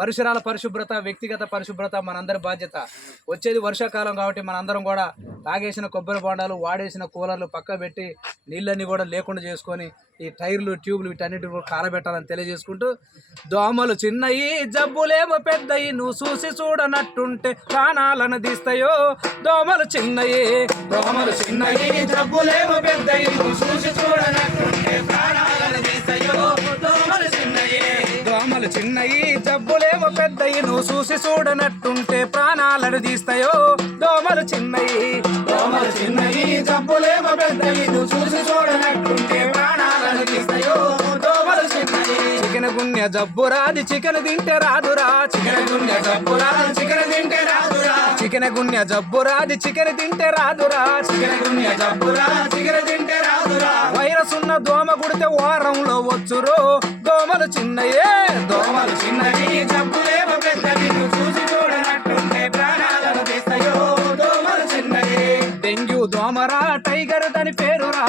పరిసరాల పరిశుభ్రత, వ్యక్తిగత పరిశుభ్రత మనందరి బాధ్యత. వచ్చేది వర్షాకాలం కాబట్టి మనందరం కూడా తాగేసిన కొబ్బరి బొండాలు, వాడేసిన కూలర్లు పక్క పెట్టి నీళ్ళన్నీ కూడా లేకుండా చేసుకొని ఈ టైర్లు, ట్యూబ్లు వీటన్నిటి కూడా కాలబెట్టాలని తెలియజేసుకుంటూ, దోమలు చిన్నయి జబ్బులేమో పెద్దయి నువ్వు చూసి చూడనట్టుంటే ప్రాణాలను తీస్తాయో. దోమలు చిన్నయి జబ్బులేమో పెద్దయి నువ్వు చూసి చూడనట్టుంటే ప్రాణాలను తీస్తాయో. దోమలు చిన్నయి జబ్బులేమో పెద్దయి నువ్వు చూసి చూడనట్టుంటే ప్రాణాలను తీస్తాయో. దోమలు చిన్నయి జబ్బులేమో పెద్దయి నువ్వు చూసి చూడనట్టుంటే ప్రాణాలను తీస్తాయో. దోమలు చిన్నయి. చికెన్ గుండె జబ్బు రాది చికెన్ తింటే రాదురా. చికెన్ గుండె జబ్బు రాది చికెన్ తింటే రాదురా. చికెన్ గుండె జబ్బు రాది చికెన్ తింటే రాదురా. చికెన్ గుండె జబ్బు రాది చికెన్ తింటే రాదురా. వైరస్ ఉన్న దోమ కుడితే వారంలో వచ్చురో. దోమలు చిన్నయే జబ్బులేమో పెద్దవి నువ్వు చూసి చూడనట్టుంటే ప్రాణాలను తీస్తాయో. దోమలు చిన్నయే. డెంగ్యూ దోమరా టైగర్ దాని పేరురా.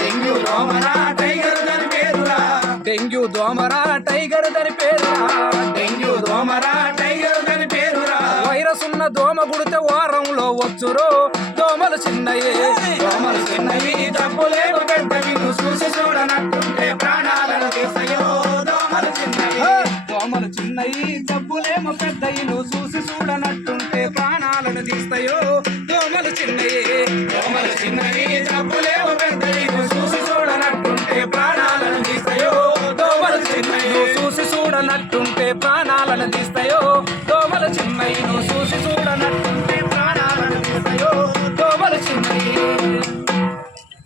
డెంగ్యూ దోమరా టైగర్ దాని పేరురా. డెంగ్యూ దోమరా టైగర్ దాని పేరురా. డెంగ్యూ దోమరా టైగర్ దాని పేరురా. వైరస్ ఉన్న దోమ కుడితే వారంలో వచ్చురో. దోమలు చిన్నయే జబ్బులేమో పెద్దవి నువ్వు చూసి చూడనట్టుంటే ప్రాణాలను తీస్తాయో. దోమలు చిన్నయి జబ్బులేమో పెద్దయి నువ్వు చూసి చూడన